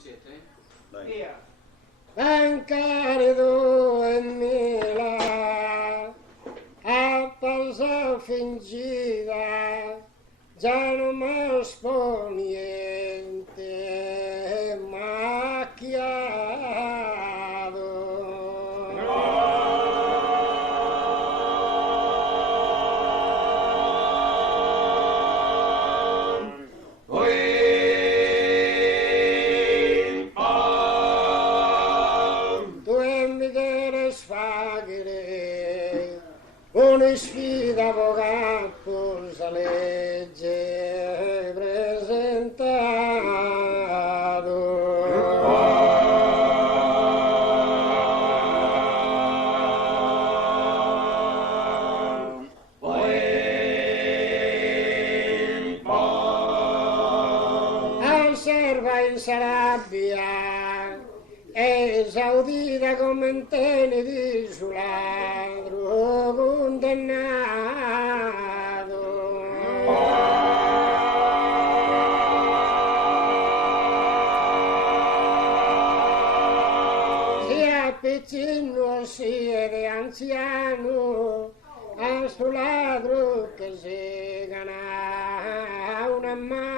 siete? Dai. Via. Mancare 2000 a pausa fingida, già non mi spo niente macchiato. Una sfida avvocato sa legge presentato. Osserva in Sarabia esaudita come antenne di suo ladro condannato. Sia piccino sia di anziano, a suo ladro che si gana una mano.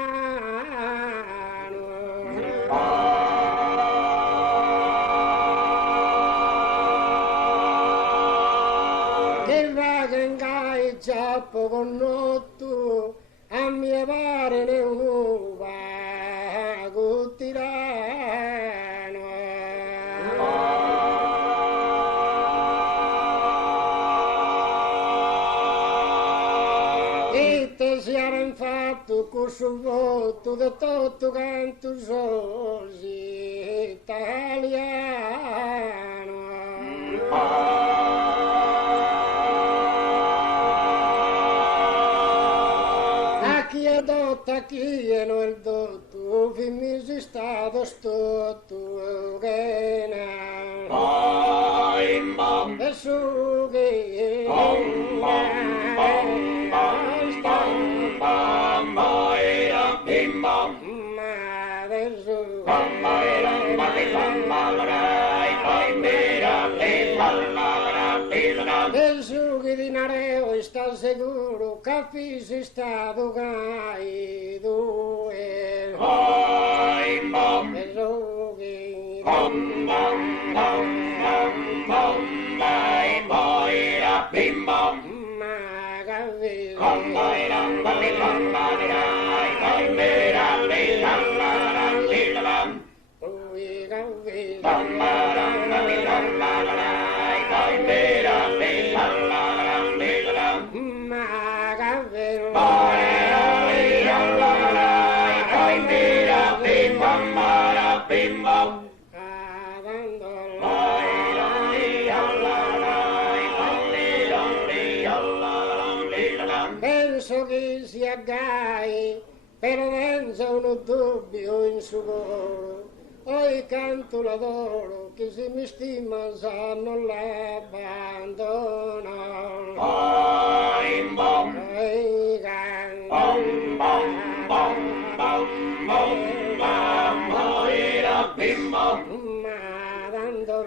Giappo connotto a mia pare ne un'uva tirano. E te si era infatti con suo voto di tutto canto sosi italiano. Chi è non il dotto, mi si stato stotto che ne e su che penso che di Nareo sta sicuro che si stato gai due penso che penso che sia gai, però senza uno dubbio in suo cuore. Oi canto l'adoro, che se mi stima sa non l'abbandono. Oi canto ma dando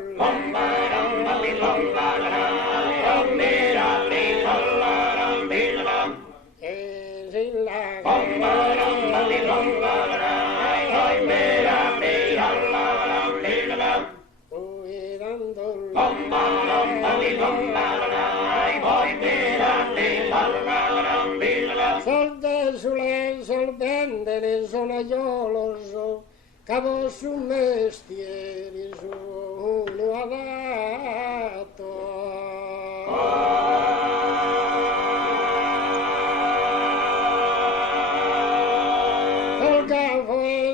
solde sulle solvente ne sonaiolo so, cavo su mestieri su lo adatto.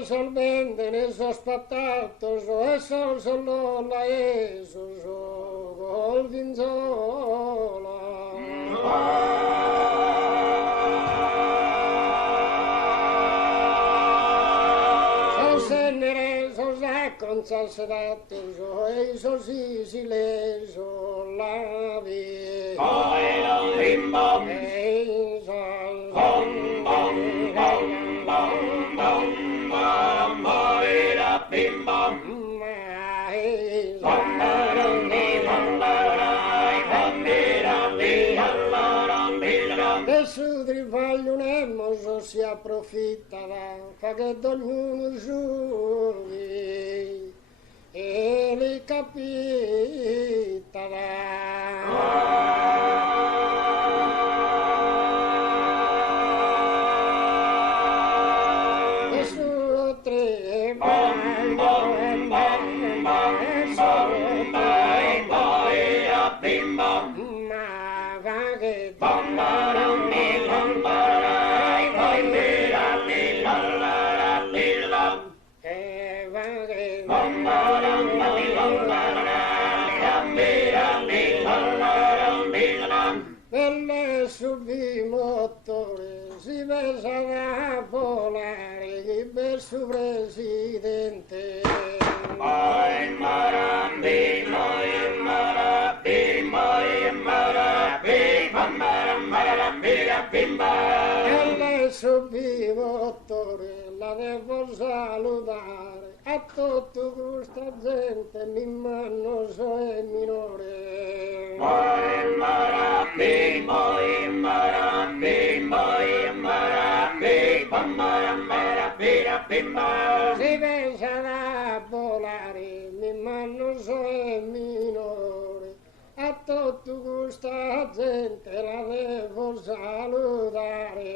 Solvente ne so spattato so e solo la eso so col vinzola. So senere so con salsedato so e so si le so la vi. Bim approfitta, fa che ognuno giughi e li capita. E su tre ma va che per subì motore si pensa da volare che per suo presidente e subì motore la devo salutare a tutta questa gente mi mannoso e minore si pensa da volare mi mannoso e minore a tutta questa gente la devo salutare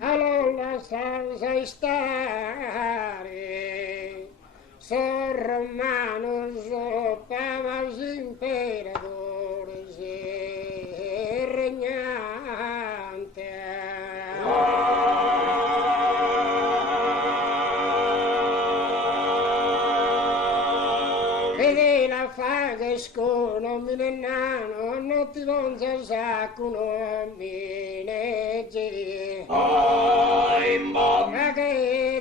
allora stanza e stare sono romano so pavas imperatore se regnante vedi la fa che sconomine nano non ti non sa sacco non mi legge ma che